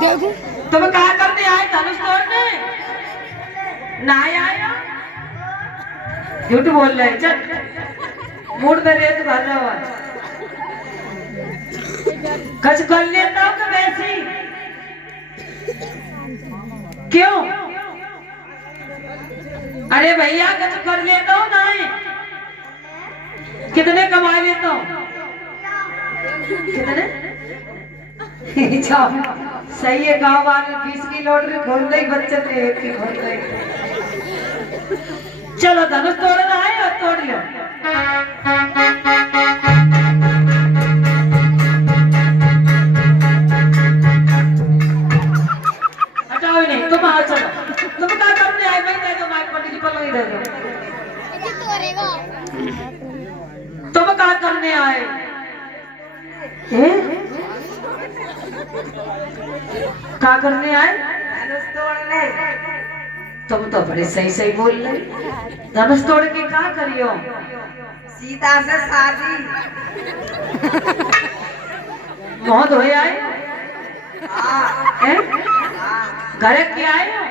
देखो तुम क्या करने आए? धनुष तोड़ने ना आए? झूठ बोल रहे। चल मूड में दे तू भर रहा कच कर लेता हूँ तो वैसी क्यों? अरे भैया कच कर लेता हूँ ना कितने कमा लेता हूँ? कितने? सही है। गाँव वाले 20 की लॉटरी खोल रही, बच्चे ने 1 की खोल रही। चलो धनुष तोड़ना है और तोड़ लो। हटाओ नहीं, तुम आओ। चलो तुम क्या करने आए? मैं दे दो माइक पर, प्रिंसिपल नहीं दे दो। तुम क्या करने आए? क्या करने आए? धनुष तोड़ने। तुम तो बड़े सही सही बोल रहे। धनुष तोड़ के क्या करियो? सीता से शादी। मुँह धोए आए? घर के आए हो?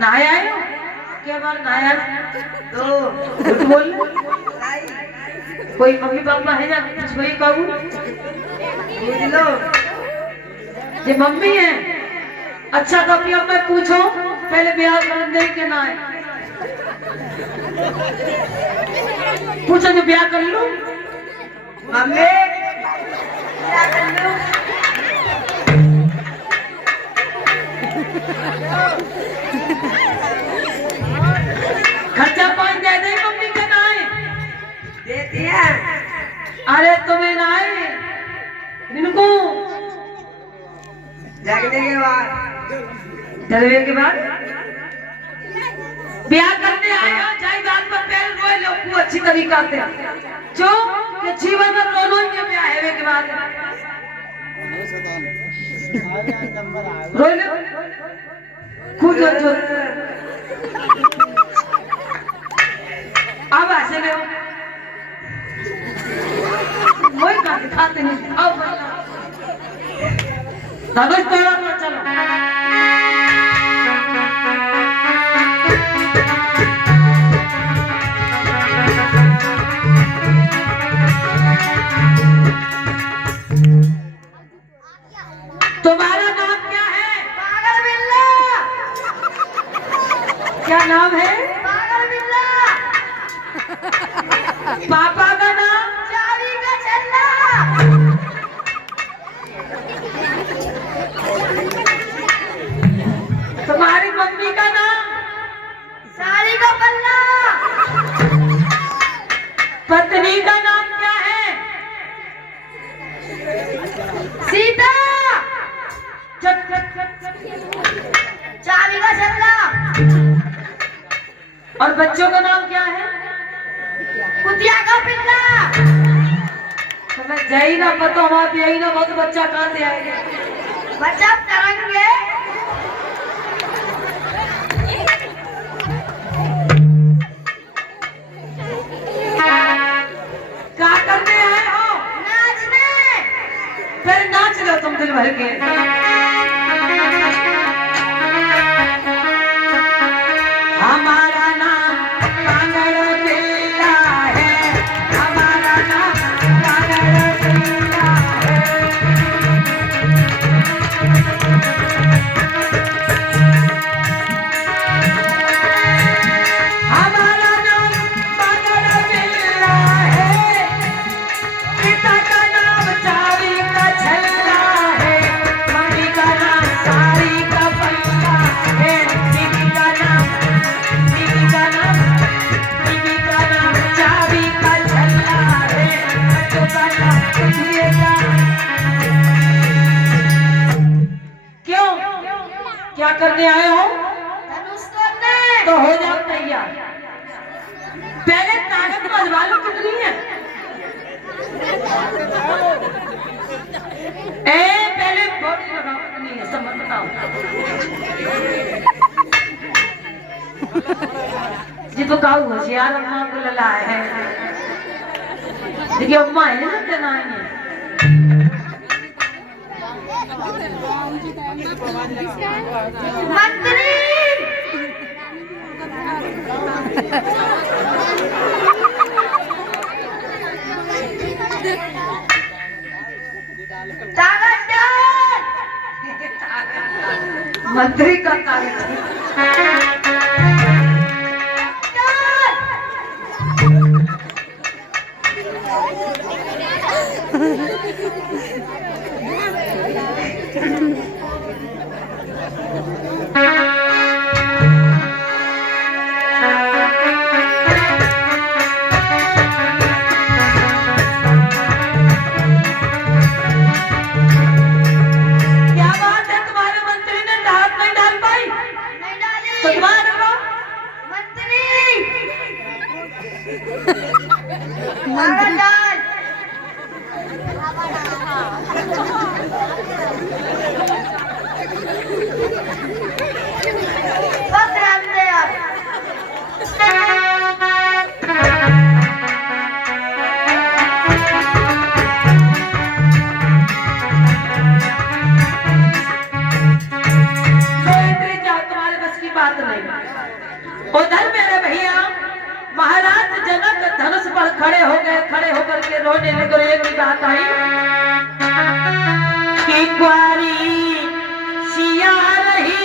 नहाए आए हो? क्या बार नहाया? तो झूठ बोल। कोई मम्मी पापा है या कुछ कोई कहूँ? पूछ लो। ये मम्मी है। अच्छा तो अभी अब मैं पूछो पहले ब्याह कर दे के ना है? पूछो जो ब्याह कर लूं? मम्मी क्या कर लूं? खर्चा पानी दे दे मम्मी के ना है? देती है। अरे तुम्हें ना है इनको जगने के बाद। डरवे के बाद ब्याह करने आया जायदाद पर पैर रोए लोग अच्छी तरीका से जो कि जीवन में दोनों के ब्याह है के बाद रोए लो खुद जो अब ऐसे ले वही का दिखाते हैं। अब धनुष तोड़ो। चलो तुम्हारा नाम क्या है? पागल बिल्ला। क्या नाम है? पागल बिल्ला। पापा का नाम? चाबी का छल्ला। तुम्हारी मम्मी का नाम? साड़ी का पल्ला। पत्नी का नाम क्या है? सीता। चट चट चट चट। चाबी का छल्ला। और बच्चों का नाम क्या है? कुतिया का पिल्ला। तुम्हें जय ना पता हमारे यही ना बहुत बच्चा कहाँ से आएगा? बच्चा तरंगे। क्या करने आए हो? नाचने। फिर नाच लो तुम दिल भर के। हमारा नाम पागल बिल्ला है। हमारा नाम पागल बिल्ला है। हमारा नाम पागल बिल्ला है। पिता का नाम चाबी का छल्ला है। मम्मी का नाम साड़ी का पल्ला है। दीदी का नाम चाबी का छल्ला है। बच्चों का नाम कुतिया का। क्यों? क्या करने आए हो? धनुष तोड़ने। तो हो जाओ तैयार। पहले ताकत मजवा लो कितनी है? पहले बॉडी लगाओ कितनी है सब मत बताओ। जी तो काऊ होशियार अम्मा को ललाए है। देखिए अम्मा है ना क्या नाम है? मंत्री ताकतदार मंत्री का ताकत क्या बात है, तुम्हारे मंत्री ने डाल नहीं डाल पाई? नहीं डाली तो तुम्हारा मंत्री ताकतदार बस रामदेव मंत्री जा, तुम्हारे बस की बात नहीं। उधर मेरे भैया महाराज जनक धनुष पर खड़े हो गए, खड़े होकर के रोने लगे। एक ही बात आई कि कुंवारी सिया रही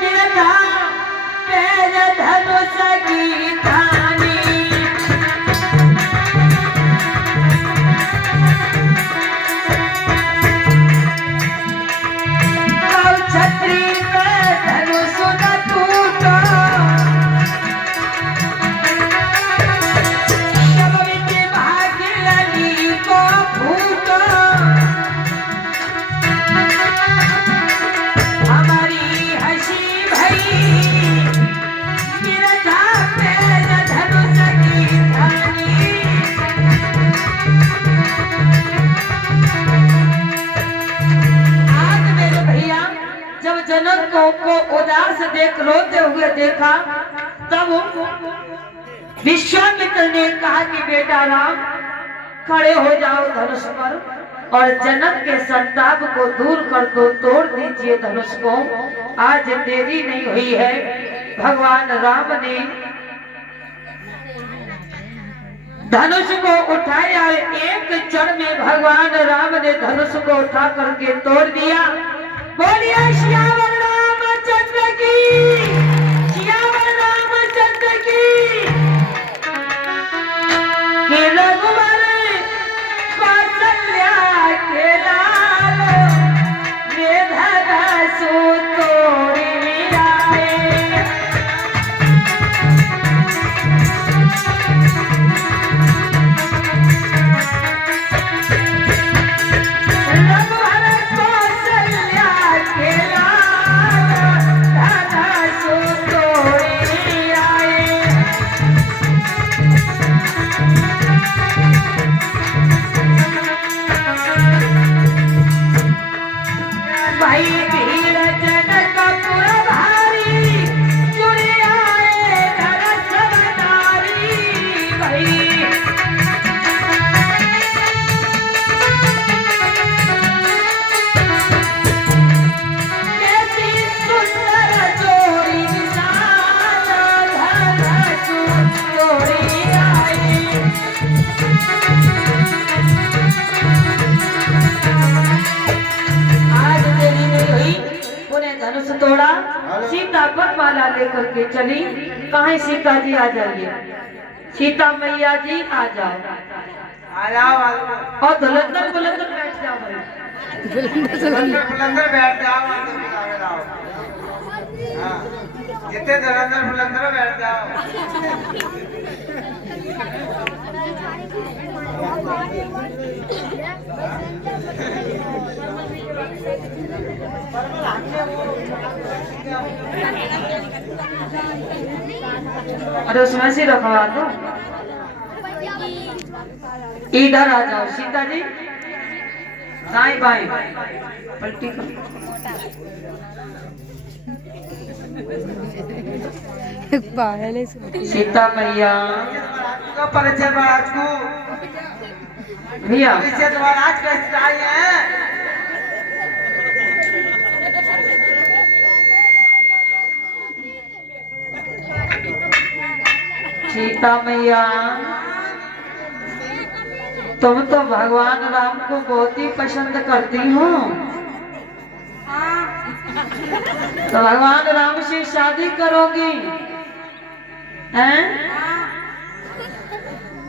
गिरधा तेज धनुष की थानी। कौ छत्री में धनुष न टूटा, जब विधि भाग्यवती को फूटा। हमारी हंसी भई गिरधा तेज धनुष की थानी। आज मेरे भैया जब जनक को उदास देख रोते हुए देखा, तब विश्वामित्र ने कहा कि बेटा राम खड़े हो जाओ धनुष पर और जनक के संताप को दूर कर दो, तोड़ दीजिए धनुष को। आज देरी नहीं हुई है। भगवान राम ने धनुष को उठाया, एक क्षण में भगवान राम ने धनुष को उठा करके तोड़ दिया। बोलिए श्यावर रामचंद्र की, श्यावर रामचंद्र की। कि रघुवर कौशल्या के लाल वेधसु तोड़ी आए। रघुवर कौशल्या के लाल वेधसु तोड़ी आए। भाई भीड़ जनकपुर भारी, चुरे आए नरस बनारी। भाई कैसी सुंदर जोड़ी निशान धनुष तोड़ी आई। आज देरी नहीं हुई, उन्हें धनुष तोड़ा, सीता बनमाला लेकर के चली। कहीं सीता जी आ जाइए, सीता मैया जी आ जाओ, और धुलंधर बुलंदर बैठ जाओ भाई। बुलंदर बैठ जाओ, हाँ, जितने धुलंधर बुलंदर बैठ जाओ। अरे उसमें से रखवा दो। इधर आ जाओ सीता जी, दाएं बाएं पलटी कर। सीता मैया का परिचय महाराज को भैया परिचय महाराज कैसे आई है? सीता मैया, तुम तो भगवान राम को बहुत ही पसंद करती हो, तो भगवान राम से शादी करोगी हैं?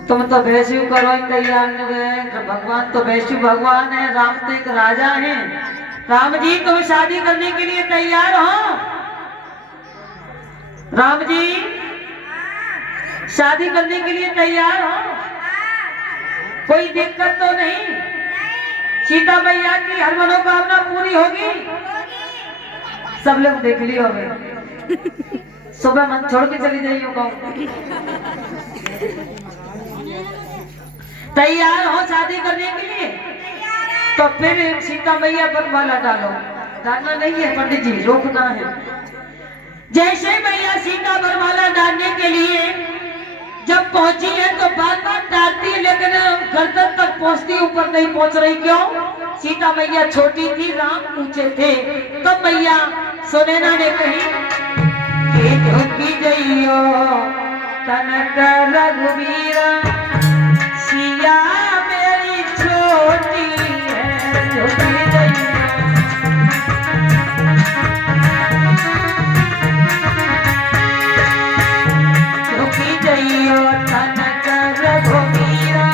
तुम तो वैसे करो तैयार न गए, भगवान तो वैसे भगवान है, राम तो एक राजा है। राम जी तुम शादी करने के लिए तैयार हो? राम जी शादी करने के लिए तैयार हो? कोई दिक्कत तो नहीं? सीता मैया की हर मनोकामना पूरी होगी? सब लोग देख लियो होगे, सुबह मन छोड़ के चली जाइयो गाँव। तैयार हो शादी करने के लिए? तो फिर सीता मैया पर माला डालो। डालना नहीं है पंडित जी, रोकना है। जैसे मैया सीता पर माला डालने के लिए जब पहुंची है तो बार बार डालती है, लेकिन गर्दन तक पहुंचती, ऊपर नहीं पहुंच रही। क्यों? सीता मैया छोटी थी, राम ऊंचे थे। तब मैया सुनैना ने कही कि झुकी जइयो तनक रघुवीरा, सिया मेरी छोटी है, झुकी जइयो। झुकी जइयो तनक रघुवीरा,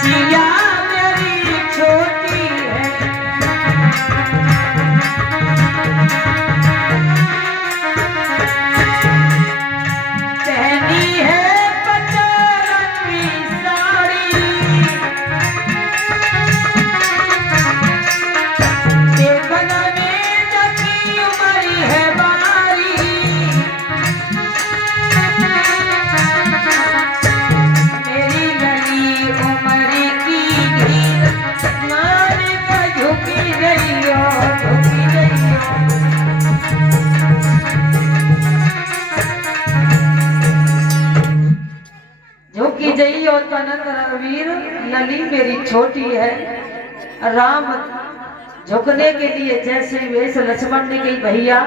सिया मेरी छोटी है। पहनी है पचरंगी साड़ी, देखन में जकी उमरी है बारी। मेरी लली उमरी की धीर, नारी पर झुकी रहियो, झुकी रहियो। झुकी जइयो तनक रघुवीर, लली मेरी छोटी है। राम झुकने के लिए जैसे वेश लक्ष्मण ने कही, भैया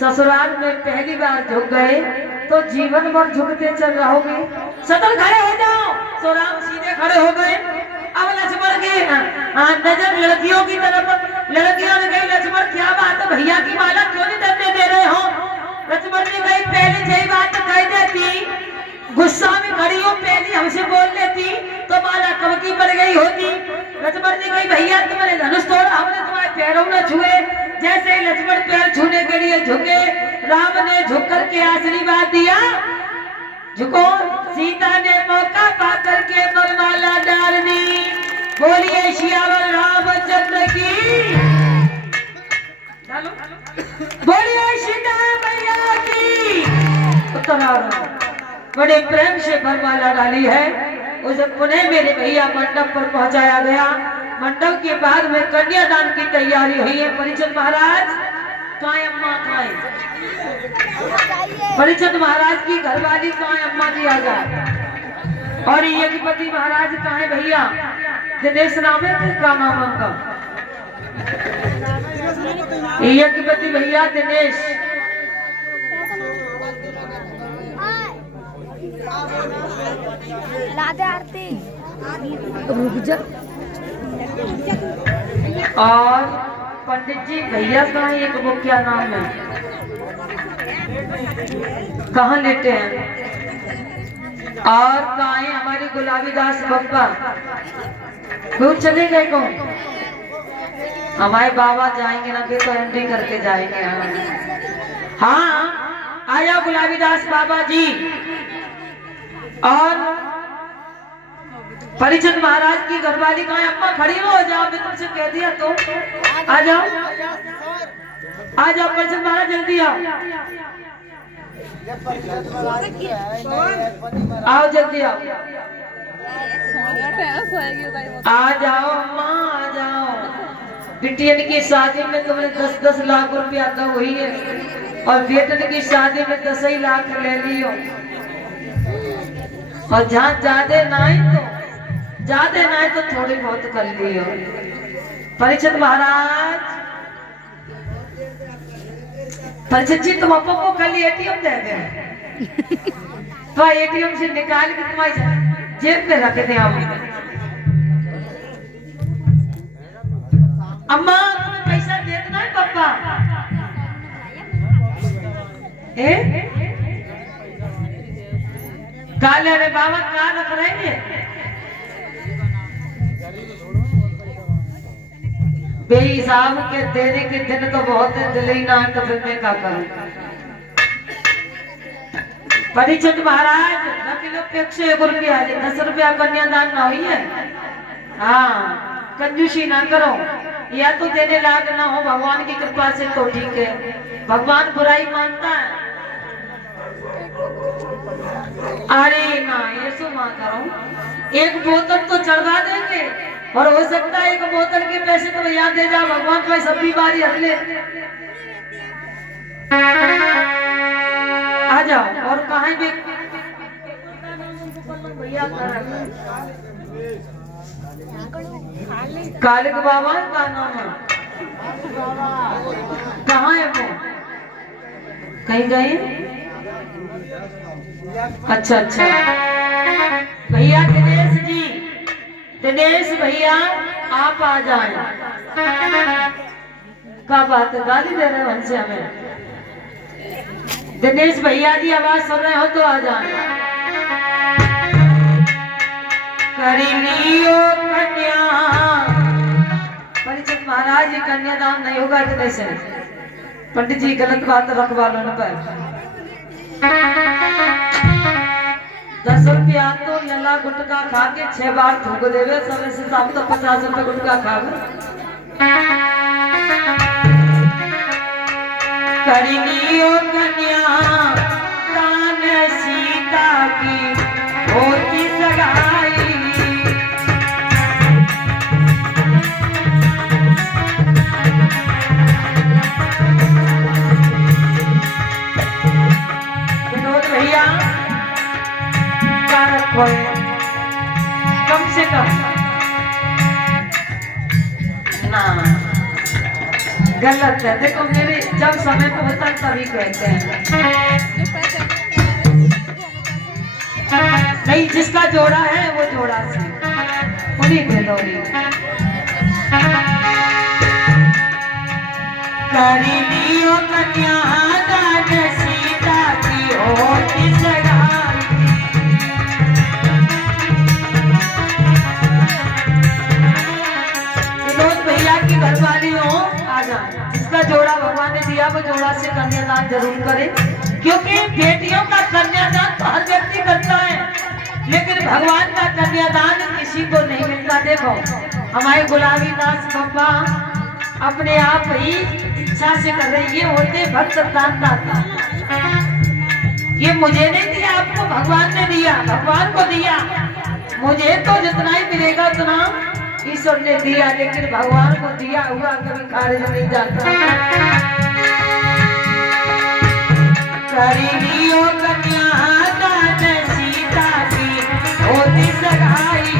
ससुराल में पहली बार झुक गए तो जीवन भर झुकते चल रहोगे, सदन खड़े हो जाओ। तो राम सीधे खड़े हो गए। अब लक्ष्मण की नजर लड़कियों की तरफ, लड़कियों ने कही लक्ष्मण क्या बात है, भैया की माला क्यों नहीं डरने दे रहे हो? लक्ष्मण ने कही पहले यही बात कह देती, गुस्सा में खड़ी हो, पहले हमसे बोल लेती तो माला कब की पड़ गई होती। लक्ष्मण ने कही भैया तुम्हारे धनुष तोड़ा, हमने तुम्हारे पैरों न छुए। जैसे ही लक्ष्मण पैर छूने के लिए झुके, राम ने झुक करके आशीर्वाद दिया। झुको। सीता ने मौका पा करके माला डाल दी। बोलिए सियावर रामचंद्र की, बोलिए सीता मैया की। बड़े प्रेम से वरमाला डाली है। उसे पुनः मेरे भैया मंडप पर पहुंचाया गया। मंडप के बाद में कन्यादान की तैयारी हुई है। परीक्षित महाराज कहाँ है? अम्मा कहाँ है? परीक्षित महाराज की घरवाली कहाँ है? अम्मा जी आ जाए। और यज्ञपति महाराज कहाँ है? भैया दिनेश नाम है का नाम उनका? यज्ञपति भैया दिनेश। राधे आरती। और पंडित जी भैया कहाँ? एक वो क्या नाम है, कहाँ लेटे हैं? और कहाँ है हमारी गुलाबी दास बप्पा? वो चले गए कौन? हमारे बाबा जाएंगे ना, फिर तो एंट्री करके जाएंगे। हाँ आया गुलाबी दास बाबा जी। और परीक्षित महाराज की घरवाली कहाँ है? अम्मा खड़ी हो जाओ, मैं तुमसे कह दिया तो। आ जाओ आ जाओ परीक्षित महाराज, जल्दी आओ, आओ जल्दी आओ, आ जाओ अम्मा आ जाओ। बिटियन की शादी में तुमने 10-10 लाख रुपया तो हुई है, और बेटन की शादी में 10 ही लाख ले लियो। और जहाँ ज्यादा ना तो थोड़ी बहुत कर लियो। परीक्षित महाराज, परीक्षित जी तुम अपो को कल एटीएम दे दे। तो एटीएम से निकाल के तुम्हारी जेब में रखे थे हम। अम्मा तुम्हें पैसा देना है पापा? काले रे बाबा कहाँ रख रहे हैं? बेहिसाब के देने के दिन तो बहुत है, दिल ही ना है तो फिर मैं क्या करूं? परीक्षित महाराज नकलो पे 101 रुपया 10 रुपया कन्यादान ना हुई है। हाँ कंजूसी ना करो, या तो देने लायक ना हो भगवान की कृपा से तो ठीक है, भगवान बुराई मानता है। अरे ना ये सो ना करो, एक बोतल तो चढ़वा देंगे और हो सकता है एक बोतल के पैसे तो याद दे जा भगवान तुम्हें सब भी बारी अगले आ जाओ। और कहीं भी कालिक बाबा का नाम है, कहाँ है वो? कहीं गए? अच्छा अच्छा भैया दिनेश जी, दिनेश भैया आप आ जाएं। क्या बात है, गाली दे रहे हो हमसे हमें? दिनेश भैया जी आवाज सुन रहे हो तो आ जाएं। करिलियो कन्या, परीक्षित महाराज ये कन्यादान नहीं होगा इतने से, पंडित जी गलत बात रखवा लो न पर। 10 रुपया तो लला गुटका खा के 6 बार थूक देवे, समय से शाम तो 50 रुपये गुटका खावे। करिलियो कन्या दान सीता की होती सगाई, विनोद भैया कम से कम ना गलत है। देखो मेरे जब समय पे होता है तभी कहते हैं, नहीं जिसका जोड़ा है वो जोड़ा से उन्हीं दे दो। करिलियो कन्यादान सीता की होती सगाई, विनोद भैया की घरवाली हो आ जाए, जिसका जोड़ा भगवान ने दिया वो जोड़ा से कन्यादान जरूर करे, क्योंकि बेटियों का कन्यादान तो हर व्यक्ति करता है, लेकिन भगवान का कन्यादान किसी को नहीं मिलता। देखो हमारे गुलाबी दास बाबा अपने आप ही इच्छा से कर रहे, ये होते भक्त दाता। ये मुझे नहीं दिया, आपको भगवान ने दिया, भगवान को दिया। मुझे तो जितना ही मिलेगा उतना ईश्वर ने दिया, लेकिन भगवान को दिया हुआ कभी खारिज नहीं जाता। करिलियो कन्यादान सीता की होती सगाई,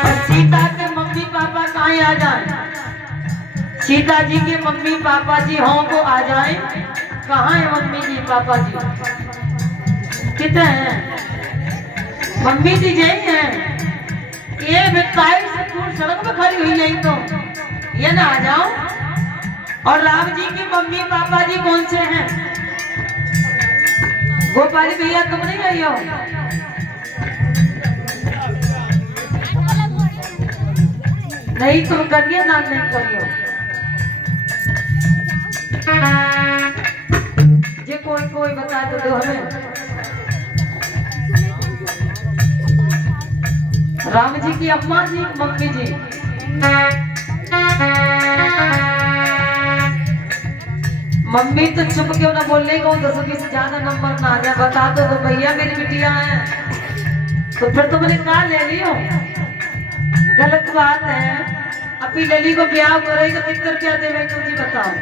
और सीता के मम्मी पापा कहाँ आ जाए? सीता जी के मम्मी पापा जी हों को आ जाए। कहाँ है मम्मी जी पापा जी? कितने हैं? मम्मी जी यही हैं, ये 22 सड़क में खड़ी हुई यही तो, ये ना आ जाओ। और राम जी की मम्मी पापा जी कौन से हैं? गोपाली भैया तुम नहीं आई हो? नहीं तुम कन्यादान नहीं करियो। ये कोई बता दो हमें। राम जी की अम्मा जी मम्मी जी, मम्मी तो चुप क्यों ना बोलने को, 10 से ज्यादा नंबर ना आ जाए। बता दो तो भैया मेरी बिटिया है, तो फिर तुमने कहा ले लियो, गलत बात है। अपनी लली को ब्याह करेगा तो कितना रुपया देवे तुम जी बताओ।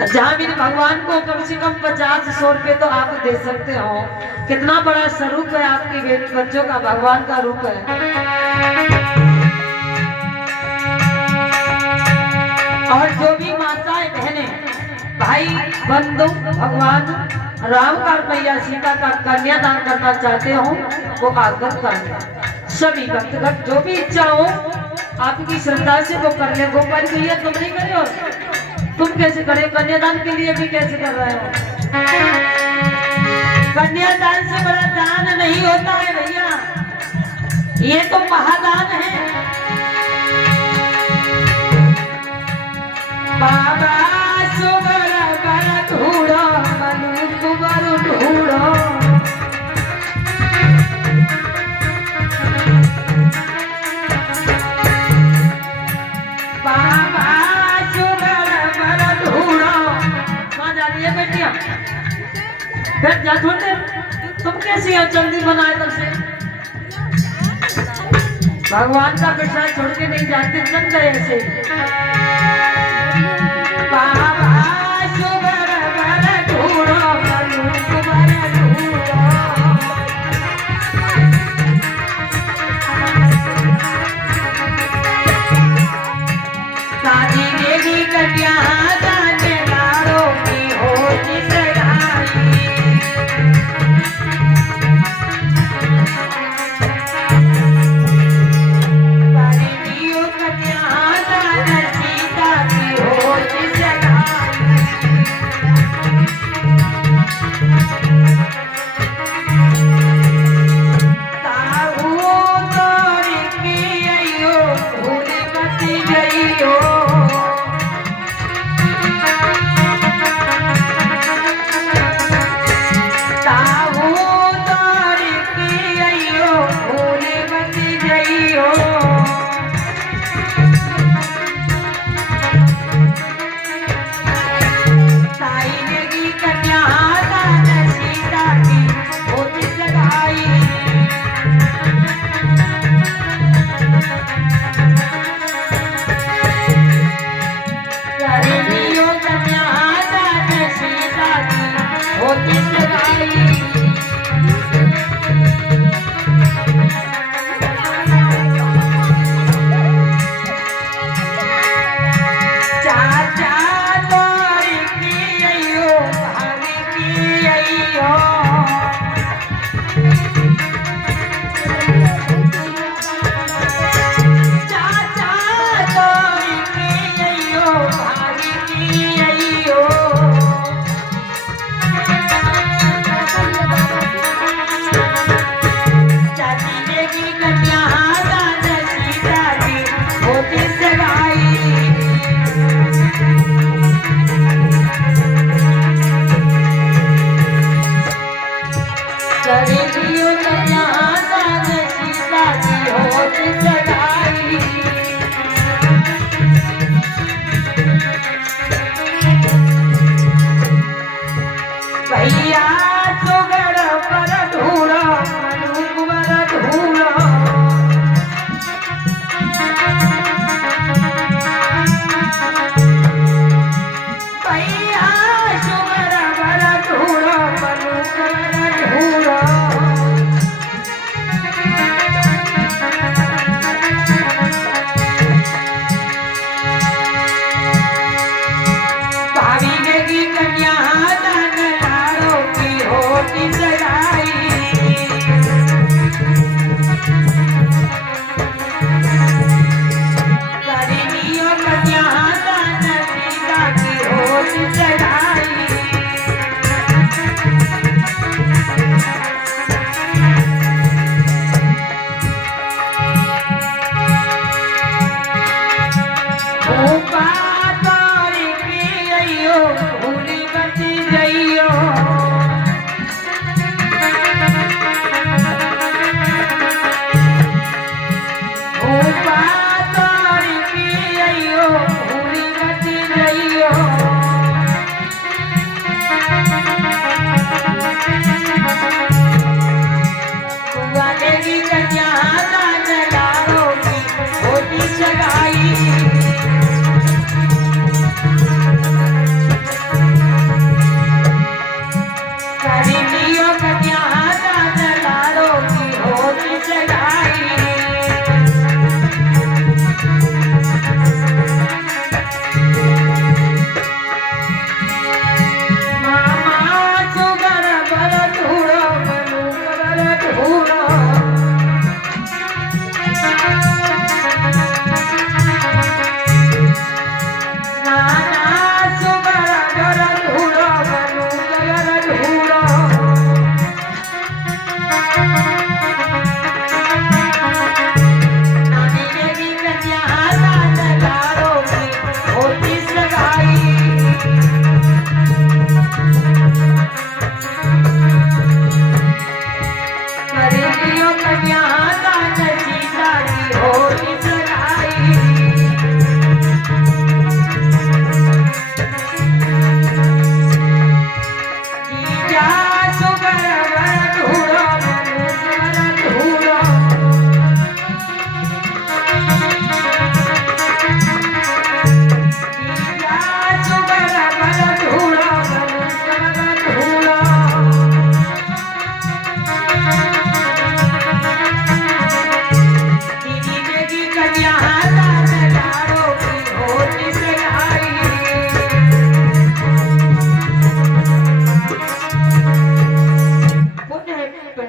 जहाँ मेरे भगवान को कम से कम 50-100 रुपये तो आप दे सकते हो। कितना बड़ा स्वरूप है आपकी बेटी बच्चों का, भगवान का रूप है। और जो भी भाई बंधु भगवान राम का मैया सीता का कन्यादान करना चाहते हो वो आग्रह कर ले। सभी भक्तगण जो भी इच्छा हो आपकी श्रद्धा से वो कर ले। गोपाल भैया तुम नहीं करे हो, तुम कैसे करे? कन्यादान के लिए भी कैसे कर रहे हो? कन्यादान से बड़ा दान नहीं होता है भैया, ये तो महादान है। बाबा सुबर बर ढूंढो मनु कुबर ढूंढो, बाबा सुबर बर ढूंढो। कहाँ जा रही है बेटिया? बैठ जा थोड़ी देर। तुम कैसी हो? जल्दी बनाए तब से भगवान का प्रसाद छोड़ के नहीं जाते, चल गए ऐसे। बाबा सुबर बर ढूंढो मनु कुबर ढूंढो, शादी देगी कन्या जाने लाड़ो की होती सगाई। शादी दियो कन्या जाने सीता की होती सगाई। ताऊ तोरी की अइयो भूली मती गइयो, ताऊ तोरी की अइयो भूली मती गइयो। ताई नेगी कन्या दान सीता की होती सगाई। करे दियो कन्या दान सीता की होती सगाई। चाचा तोरी की अइयो भाभी की अइयो, चाचा तोरी की अइयो भाभी की अइयो। चाची नेगी कन्या दान सीता की होती सगाई। करे दियो कन्या दान सीता की होती सगाई। भैया सुगर पर ढूंढो मनु कुबर ढूंढो, भैया सुगर पर ढूंढो मनु कुबर ढूंढो।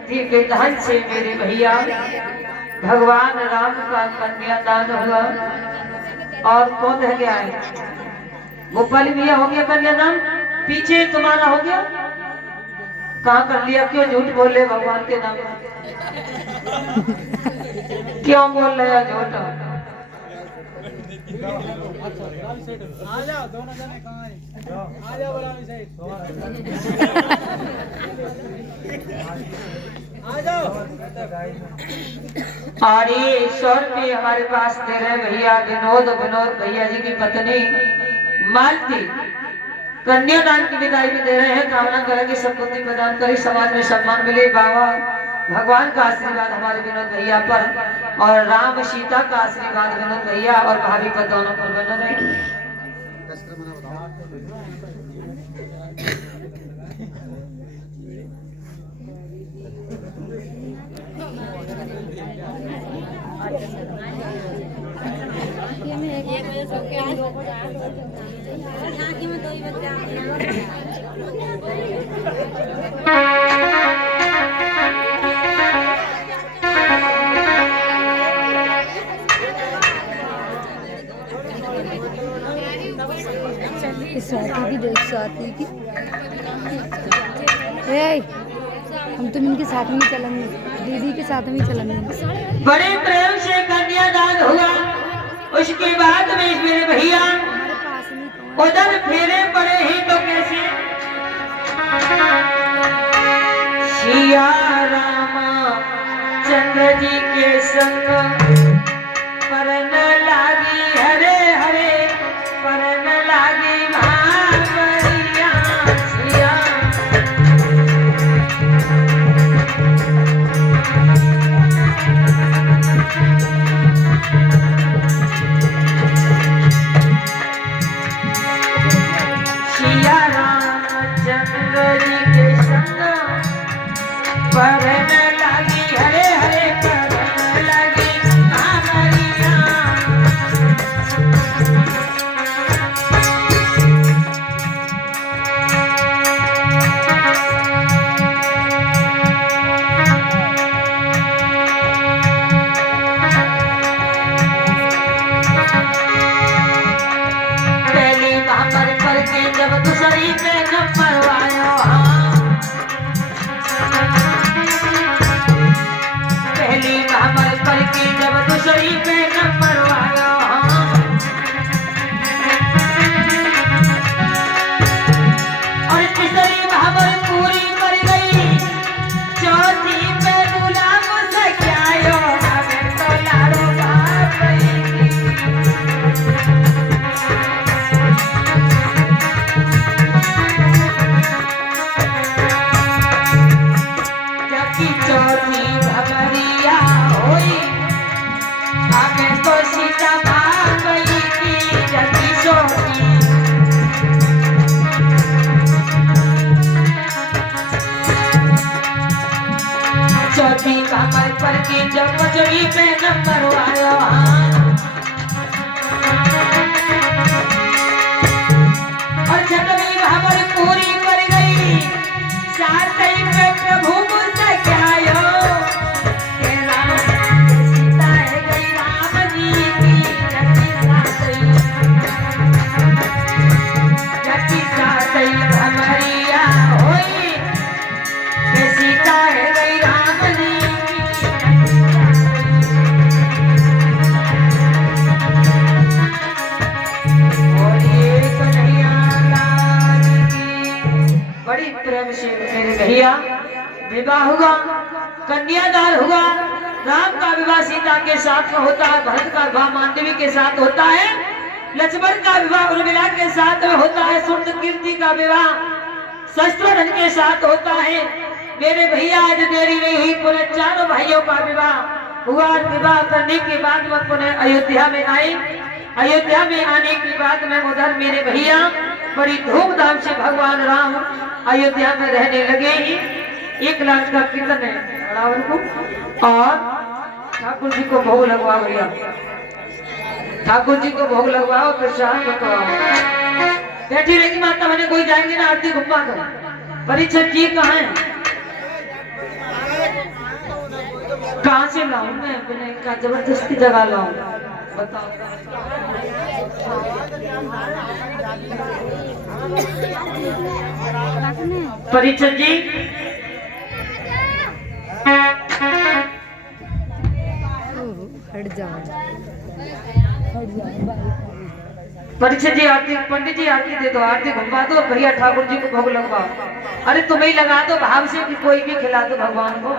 विधि विधान से मेरे भैया भगवान राम का कन्यादान हुआ। और कौन रह गया है? गोपाली भैया हो गया कन्यादान, पीछे तुम्हारा हो गया, कहाँ कर लिया? क्यों झूठ बोले भगवान के नाम पर? क्यों बोल रहे हो झूठ? आ जाओ, दोनों जने कहाँ हैं? आ जाओ बोला सही। आ जाओ। और ये 100 रुपये हमारे पास दे रहे भैया विनोद भैया जी की पत्नी मालती, कन्यादान की विदाई में दे रहे हैं। कामना करें कि सब बुद्धि प्रदान करे, समाज में सम्मान मिले। बाबा भगवान का आशीर्वाद हमारे विनोद भैया पर और राम सीता का आशीर्वाद विनोद भैया और भाभी पर दोनों पर बना रहे। स्वाति की देख, स्वाति की हम तुम इनके साथ में चलेंगे, दीदी के साथ में चलेंगे। बड़े प्रेम से कन्यादान हुआ। उसके बाद में मेरे भैया उधर फेरे पड़े ही तो कैसे? सिया रामा चंद्र जी के संग परन लागी हरे हरे, परन लागी भावरिया सिया। सिया रामचंद्र जी के संग परन लागी हरे हरे, परन लागी भावरिया। पहली बाबर पर के जब दूसरी पे नंबर आयो, पहली बाबर पर के जब दूसरी पे नंबर आयो, और तीसरी बाबर पूरी कर गई, चौथी पे गुलाम से क्या आयो, हमें तो लारो बाप की। जबकि चौथी भवरिया होई, हमें तो सीता भाग गई थी। जबकि चौथी कमर पर की जब मजड़ी पे नंबर आयो, और छठवीं भवर पूरी कर गई, सातवीं पे प्रभु मुझसे क्या आयो, हे राम सीता है गई राम जी की। जबकि सातवीं भवरिया होई, हे सीता है गई राम जी की। और ये कन्हैया लाल की बड़ी प्रेम से मेरे भैया विवाह हुआ, कन्यादान हुआ। राम का विवाह सीता के साथ में होता है, भरत का विवाह मांडवी के साथ होता है, लक्ष्मण का विवाह उर्मिला के साथ में होता है, सुंदरकीर्ति का विवाह शत्रुघ्न के साथ होता है। मेरे भैया आज देरी नहीं हुई, पूरे चारों भाइयों का विवाह हुआ। विवाह करने के बाद में पुनः अयोध्या में आए। अयोध्या में आने के बाद में उधर मेरे भैया बड़ी धूमधाम से भगवान राम अयोध्या में रहने लगे। 1 लाख का कीर्तन है रावण को, और ठाकुर जी को भोग लगवा भैया, ठाकुर जी को भोग लगवाओ, प्रसाद बताओ। बैठी रहेगी माता, मैंने कोई जाएंगे ना आरती घुमा कर। परीक्षा जी कहाँ है? कहाँ से लाऊं मैं बिना इनका जबरदस्ती जगा लाऊं बताओ। परिचय जी हट जाओ परिचय जी आरती पंडित जी आरती दे दो आरती घुमा दो भैया ठाकुर जी को भोग लगवाओ। अरे तुम्हें ही लगा दो भाव से कि कोई भी खिला दो भगवान को।